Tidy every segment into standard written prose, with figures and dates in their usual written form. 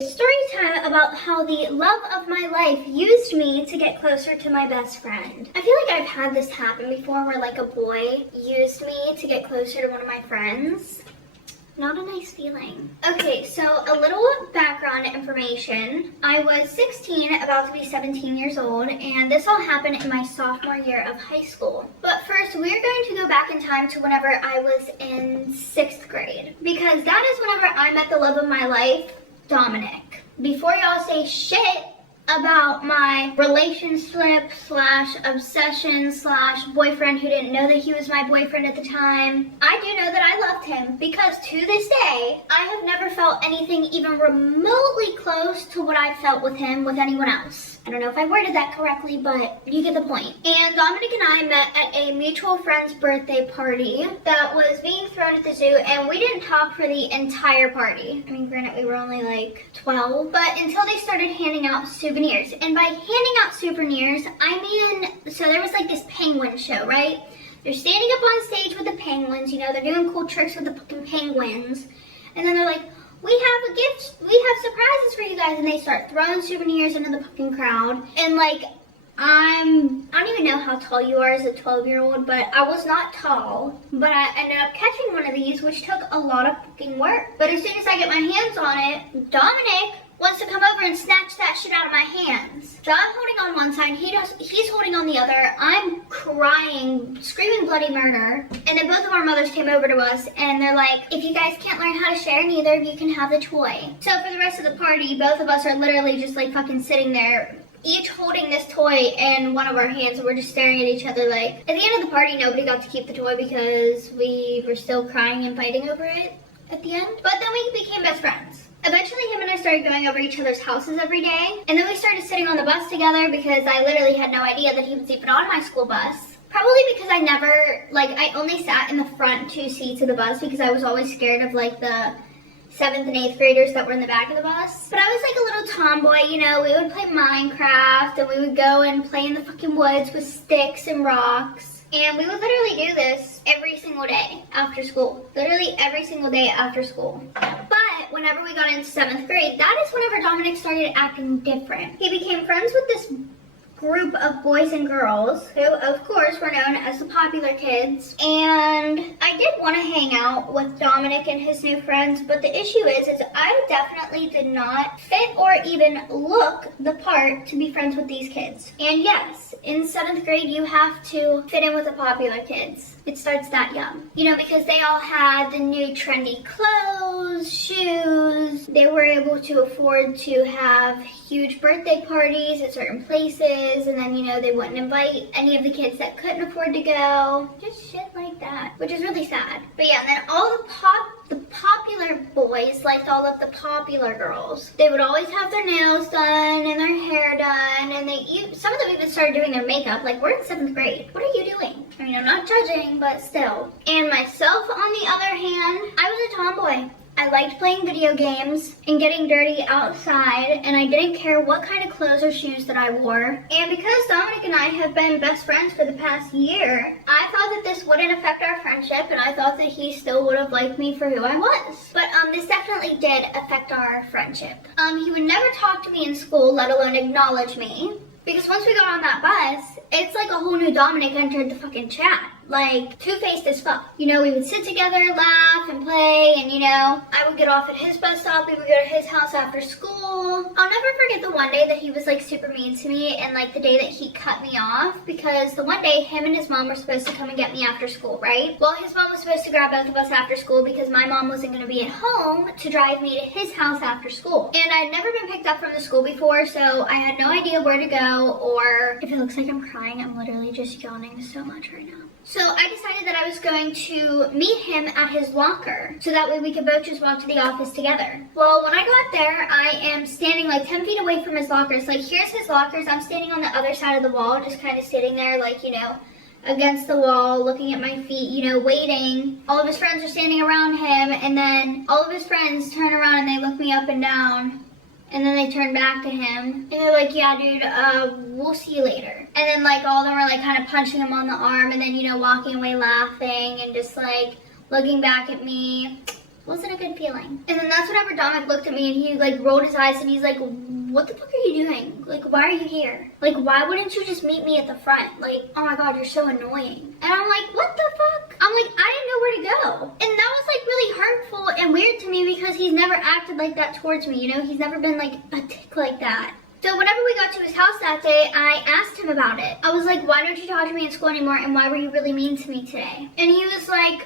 Story time about how the love of my life used me to get closer to my best friend. I feel like I've had this happen before where like a boy used me to get closer to one of my friends. Not a nice feeling. Okay, so a little background information. I was 16, about to be 17 years old, and this all happened in my sophomore year of high school. But first, we're going to go back in time to whenever I was in 6th grade, because that is whenever I met the love of my life, Dominic. Before y'all say shit about my relationship slash obsession slash boyfriend who didn't know that he was my boyfriend at the time, I do know that I loved him because to this day, I have never felt anything even remotely close to what I felt with him with anyone else. I don't know if I worded that correctly, but you get the point. And Dominic and I met at a mutual friend's birthday party that was being thrown at the zoo, and we didn't talk for the entire party. I mean, granted, we were only like 12, but until they started handing out souvenirs. And by handing out souvenirs, I mean, so there was like this penguin show, right? They're standing up on stage with the penguins, you know, they're doing cool tricks with the fucking penguins. And then they're like, we have a gift, we have surprises for you guys. And they start throwing souvenirs into the fucking crowd. And like, I don't even know how tall you are as a 12-year-old, but I was not tall. But I ended up catching one of these, which took a lot of fucking work. But as soon as I get my hands on it, Dominic wants to come over and snatch that shit out of my hands. So I'm holding on one side, he's holding on the other. I'm crying, screaming bloody murder. And then both of our mothers came over to us and they're like, if you guys can't learn how to share, neither of you can have the toy. So for the rest of the party, both of us are literally just like fucking sitting there, each holding this toy in one of our hands, and we're just staring at each other like, at the end of the party, nobody got to keep the toy because we were still crying and fighting over it at the end. But then we became best friends. Eventually, him and I started going over each other's houses every day. And then we started sitting on the bus together because I literally had no idea that he was even on my school bus. Probably because I only sat in the front 2 seats of the bus because I was always scared of like the 7th and 8th graders that were in the back of the bus. But I was like a little tomboy, you know, we would play Minecraft and we would go and play in the fucking woods with sticks and rocks. And we would literally do this every single day after school. Literally every single day after school. But whenever we got into 7th grade, that is whenever Dominic started acting different. He became friends with this group of boys and girls who, of course, were known as the popular kids. And I did want to hang out with Dominic and his new friends, but the issue is I definitely did not fit or even look the part to be friends with these kids. And yes, in 7th grade, you have to fit in with the popular kids. It starts that young. You know, because they all had the new trendy clothes, shoes. They were able to afford to have huge birthday parties at certain places. And then, you know, they wouldn't invite any of the kids that couldn't afford to go. Just shit like that, which is really sad. But yeah, and then all the popular boys liked all of the popular girls. They would always have their nails done and their hair done, and some of them even started doing their makeup. Like, we're in 7th grade. What are you doing? I mean, I'm not judging, but still. And myself, on the other hand, I was a tomboy. I liked playing video games and getting dirty outside, and I didn't care what kind of clothes or shoes that I wore. And because Dominic and I have been best friends for the past year, I thought that this wouldn't affect our friendship, and I thought that he still would have liked me for who I was. But this definitely did affect our friendship. He would never talk to me in school, let alone acknowledge me. Because once we got on that bus, it's like a whole new Dominic entered the fucking chat. Like, two-faced as fuck. You know, we would sit together, laugh, and play, and you know, I would get off at his bus stop, we would go to his house after school. I'll never forget the one day that he was like super mean to me, and like the day that he cut me off, because the one day him and his mom were supposed to come and get me after school, right? Well, his mom was supposed to grab both of us after school because my mom wasn't gonna be at home to drive me to his house after school. And I'd never been picked up from the school before, so I had no idea where to go, or if it looks like I'm crying, I'm literally just yawning so much right now. So I decided that I was going to meet him at his locker so that way we could both just walk to the office together. Well, when I got there, I am standing like 10 feet away from his lockers. Like, here's his lockers. I'm standing on the other side of the wall, just kind of sitting there like, you know, against the wall, looking at my feet, you know, waiting. All of his friends are standing around him, and then all of his friends turn around and they look me up and down. And then they turn back to him, and they're like, yeah, dude, we'll see you later. And then, like, all of them were, like, kind of punching him on the arm, and then, you know, walking away laughing, and just, like, looking back at me. Wasn't a good feeling. And then that's whenever Dominic looked at me and he like rolled his eyes and he's like, what the fuck are you doing? Like, why are you here? Like, why wouldn't you just meet me at the front? Like, oh my god, you're so annoying. And I'm like, what the fuck? I'm like, I didn't know where to go. And that was like really hurtful and weird to me because he's never acted like that towards me, you know? He's never been like a dick like that. So whenever we got to his house that day, I asked him about it. I was like, why don't you talk to me in school anymore, and why were you really mean to me today? And he was like,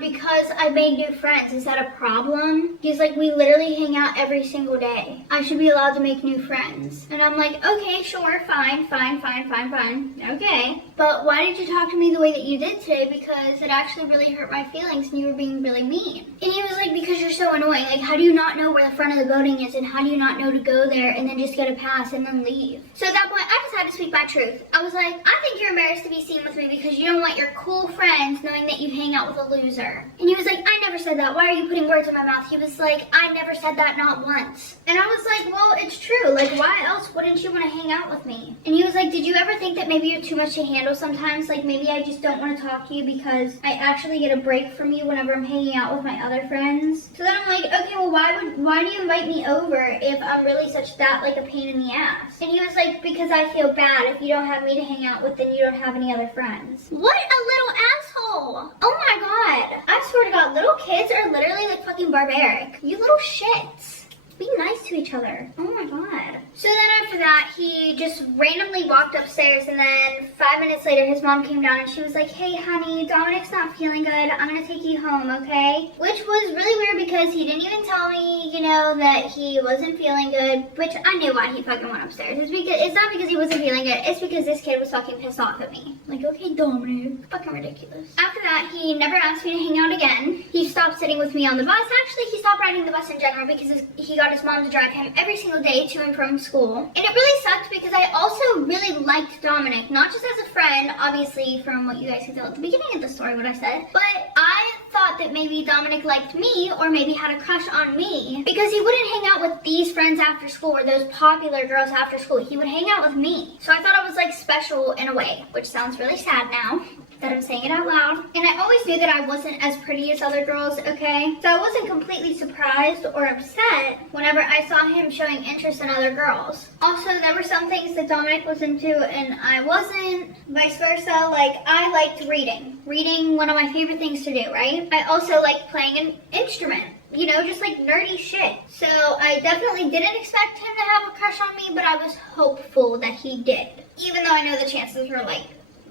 because I made new friends. Is that a problem? He's like, we literally hang out every single day. I should be allowed to make new friends. And I'm like, okay, sure, fine. Okay. But why did you talk to me the way that you did today? Because it actually really hurt my feelings and you were being really mean. And he was like, because you're so annoying. Like, how do you not know where the front of the building is, and how do you not know to go there and then just get a pass and then leave? So at that point, I just had to speak my truth. I was like, I think you're embarrassed to be seen with me because you don't want your cool friends knowing that you hang out with a loser. And he was like, I never said that. Why are you putting words in my mouth? He was like, I never said that, not once. And I was like, well, it's true. Like, why else wouldn't you want to hang out with me? And he was like, did you ever think that maybe you're too much to handle sometimes? Like, maybe I just don't want to talk to you because I actually get a break from you whenever I'm hanging out with my other friends. So then I'm like, okay, well, why do you invite me over if I'm really such that, like, a pain in the ass? And he was like, because I feel bad. If you don't have me to hang out with, then you don't have any other friends. What a little asshole. Oh my god. I swear to god, little kids are literally like fucking barbaric. You little shits. Be nice to each other. Oh my god. So then after that, he just randomly walked upstairs, and then 5 minutes later, his mom came down and she was like, hey honey, Dominic's not feeling good. I'm gonna take you home, okay? Which was really weird because he didn't even tell me, you know, that he wasn't feeling good, which I knew why he fucking went upstairs. It's not because he wasn't feeling good, it's because this kid was fucking pissed off at me. Like, okay, Dominic. Fucking ridiculous. After that, he never asked me to hang out again. He stopped sitting with me on the bus. Actually, he stopped riding the bus in general because he got his mom to drive him every single day to and from school. And it really sucked because I also really liked Dominic, not just as a friend, obviously from what you guys can tell at the beginning of the story what I said, but I thought that maybe Dominic liked me or maybe had a crush on me because he wouldn't hang out with these friends after school or those popular girls after school. He would hang out with me. So I thought I was like special in a way, which sounds really sad now that I'm saying it out loud. And I always knew that I wasn't as pretty as other girls, okay? So I wasn't completely surprised or upset whenever I saw him showing interest in other girls. Also, there were some things that Dominic was into and I wasn't, vice versa. Like, I liked reading. Reading, one of my favorite things to do, right? I also liked playing an instrument. You know, just like nerdy shit. So I definitely didn't expect him to have a crush on me, but I was hopeful that he did. Even though I know the chances were like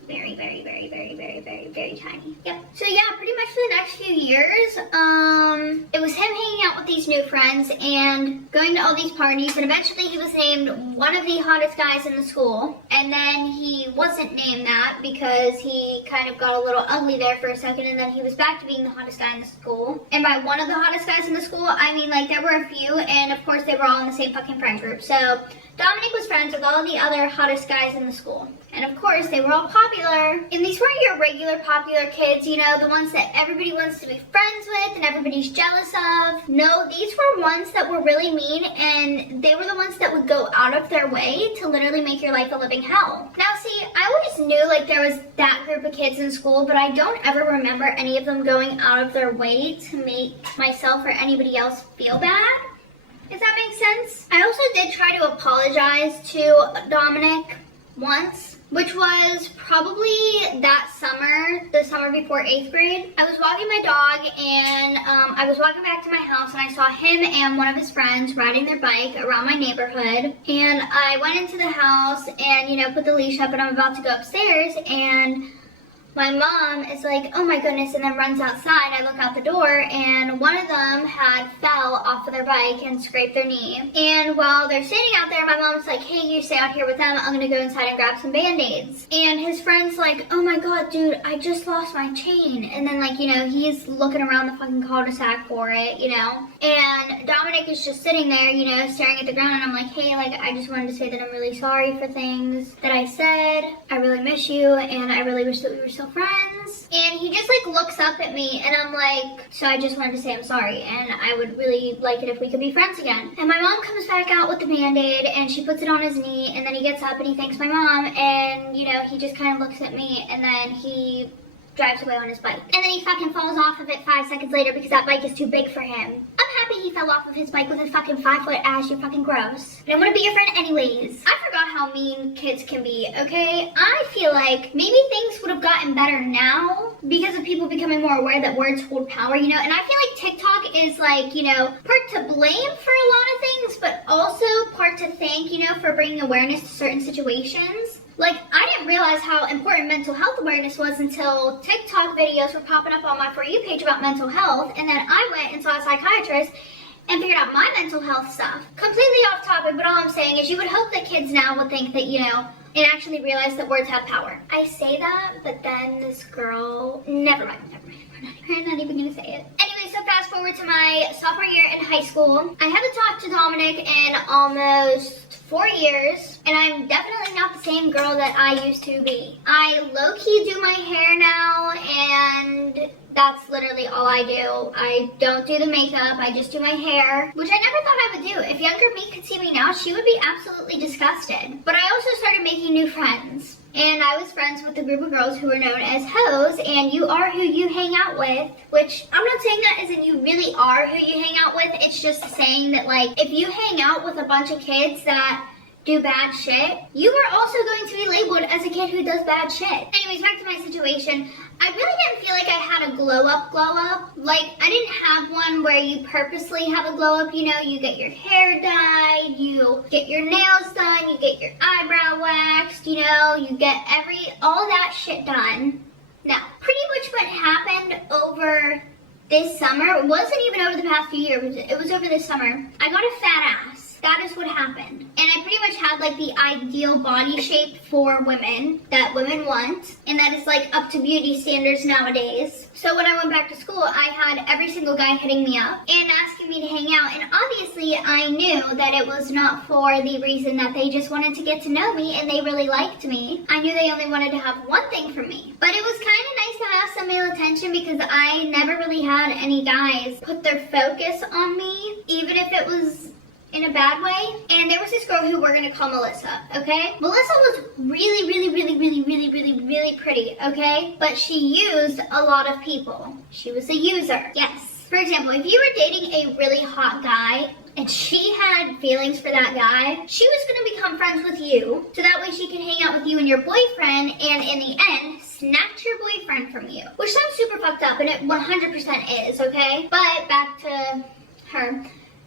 very tiny. Yep. So yeah, pretty much for the next few years, it was him hanging out with these new friends and going to all these parties, and eventually he was named one of the hottest guys in the school. And then he wasn't named that because he kind of got a little ugly there for a second, and then he was back to being the hottest guy in the school. And by one of the hottest guys in the school, I mean like there were a few, and of course they were all in the same fucking friend group. So Dominic was friends with all the other hottest guys in the school. And of course, they were all popular. And these weren't your regular popular kids, you know, the ones that everybody wants to be friends with and everybody's jealous of. No, these were ones that were really mean, and they were the ones that would go out of their way to literally make your life a living hell. Now see, I always knew like there was that group of kids in school, but I don't ever remember any of them going out of their way to make myself or anybody else feel bad. Does that make sense? I also did try to apologize to Dominic once, which was probably that summer, the summer before 8th grade. I was walking my dog and I was walking back to my house and I saw him and one of his friends riding their bike around my neighborhood. And I went into the house and, you know, put the leash up and I'm about to go upstairs and my mom is like, oh my goodness, and then runs outside. I look out the door and one of them had fell off of their bike and scraped their knee. And while they're standing out there, my mom's like, hey, you stay out here with them. I'm gonna go inside and grab some Band-Aids. And his friend's like, oh my god, dude, I just lost my chain. And then like, you know, he's looking around the fucking cul-de-sac for it, you know. And Dominic is just sitting there, you know, staring at the ground. And I'm like, hey, like, I just wanted to say that I'm really sorry for things that I said. I really miss you and I really wish that we were still friends. And he just like looks up at me and I'm like, so I just wanted to say I'm sorry and I would really like it if we could be friends again. And my mom comes back out with the Band-Aid and she puts it on his knee and then he gets up and he thanks my mom and, you know, he just kind of looks at me and then he drives away on his bike. And then he fucking falls off of it 5 seconds later because that bike is too big for him. I'm happy he fell off of his bike with his fucking 5-foot ass. You're fucking gross. And I want to be your friend anyways. I forgot how mean kids can be, okay? I feel like maybe things would have gotten better now because of people becoming more aware that words hold power, you know? And I feel like TikTok is like, you know, part to blame for a lot of things, but also part to thank, you know, for bringing awareness to certain situations. Like, I didn't realize how important mental health awareness was until TikTok videos were popping up on my For You page about mental health, and then I went and saw a psychiatrist and figured out my mental health stuff. Completely off topic, but all I'm saying is you would hope that kids now would think that, you know, and actually realize that words have power. I say that, but then this girl, never mind. I'm not even gonna say it. Anyway, so fast forward to my sophomore year in high school. I haven't talked to Dominic in almost 4 years, and I'm definitely not the same girl that I used to be. I low-key do my hair now, and that's literally all I do. I don't do the makeup, I just do my hair, which I never thought I would do. If younger me could see me now, she would be absolutely disgusted. But I also started making new friends. And I was friends with a group of girls who were known as hoes, and you are who you hang out with, which I'm not saying that as in you really are who you hang out with. It's just saying that, like, if you hang out with a bunch of kids that do bad shit, you are also going to be labeled as a kid who does bad shit. Anyways, back to my situation. I really didn't feel like I had a glow up. Like, I didn't have one where you purposely have a glow up, you know, you get your hair dyed, you get your nails done, you get your eyebrow waxed, you know, you get all that shit done. Now, pretty much what happened over this summer, it wasn't even over the past few years, it was over this summer. I got a fat ass. That is what happened. And I pretty much had like the ideal body shape for women that women want. And that is like up to beauty standards nowadays. So when I went back to school, I had every single guy hitting me up and asking me to hang out. And obviously I knew that it was not for the reason that they just wanted to get to know me and they really liked me. I knew they only wanted to have one thing from me. But it was kind of nice to have some male attention because I never really had any guys put their focus on me, even if it was in a bad way. And there was this girl who we're gonna call Melissa, okay? Melissa was really pretty, okay? But she used a lot of people. She was a user, yes. For example, if you were dating a really hot guy and she had feelings for that guy, she was gonna become friends with you, so that way she can hang out with you and your boyfriend, and in the end, snatch your boyfriend from you. Which sounds super fucked up, and it 100% is, okay? But back to her.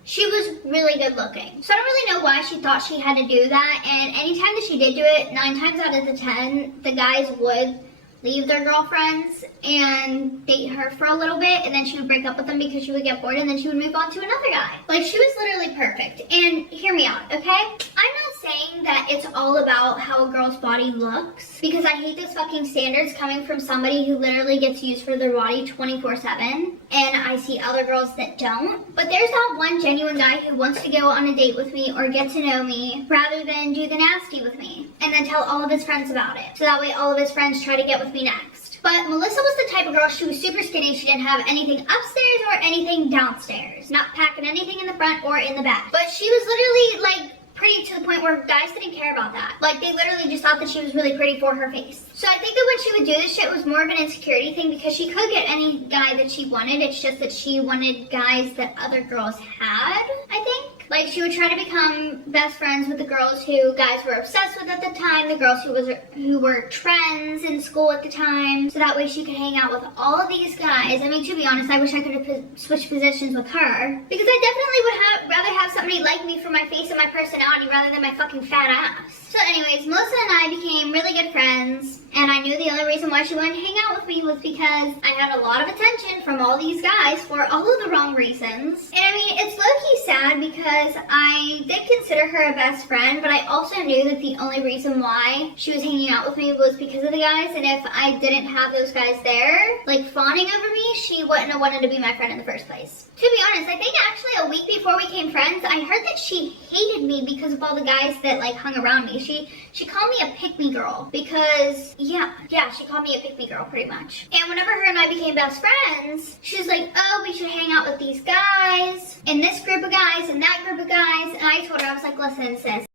She was really good looking. So I don't really know why she thought she had to do that. And anytime that she did do it, 9 times out of the 10, the guys would leave their girlfriends and date her for a little bit, and then she would break up with them because she would get bored, and then she would move on to another guy. Like, she was literally perfect. And hear me out, okay? I'm not saying that it's all about how a girl's body looks, because I hate those fucking standards coming from somebody who literally gets used for their body 24/7, and I see other girls that don't. But there's that one genuine guy who wants to go on a date with me or get to know me rather than do the nasty with me and then tell all of his friends about it. So that way all of his friends try to get with me next. But Melissa was the type of girl, she was super skinny. She didn't have anything upstairs or anything downstairs. Not packing anything in the front or in the back. But she was literally like pretty to the point where guys didn't care about that. Like, they literally just thought that she was really pretty for her face. So I think that when she would do this shit, it was more of an insecurity thing because she could get any guy that she wanted. It's just that she wanted guys that other girls had, I think. Like, she would try to become best friends with the girls who guys were obsessed with at the time, the girls who were trends in school at the time, so that way she could hang out with all of these guys. I mean, to be honest, I wish I could have switched positions with her, because I definitely would rather have somebody like me for my face and my personality rather than my fucking fat ass. So anyways, Melissa and I became really good friends, and I knew the only reason why she wanted to hang out with me was because I had a lot of attention from all these guys for all of the wrong reasons. And I mean, it's low-key sad because I did consider her a best friend, but I also knew that the only reason why she was hanging out with me was because of the guys, and if I didn't have those guys there, like, fawning over me, she wouldn't have wanted to be my friend in the first place. To be honest, I think actually a week before we became friends, I heard that she hated me because of all the guys that, like, hung around me. She called me a pick-me girl because, yeah, she called me a pick-me girl pretty much. And whenever her and I became best friends, she was like, oh, we should hang out with these guys, and this group of guys, and that group of guys, and I told her, I was like, listen, sis,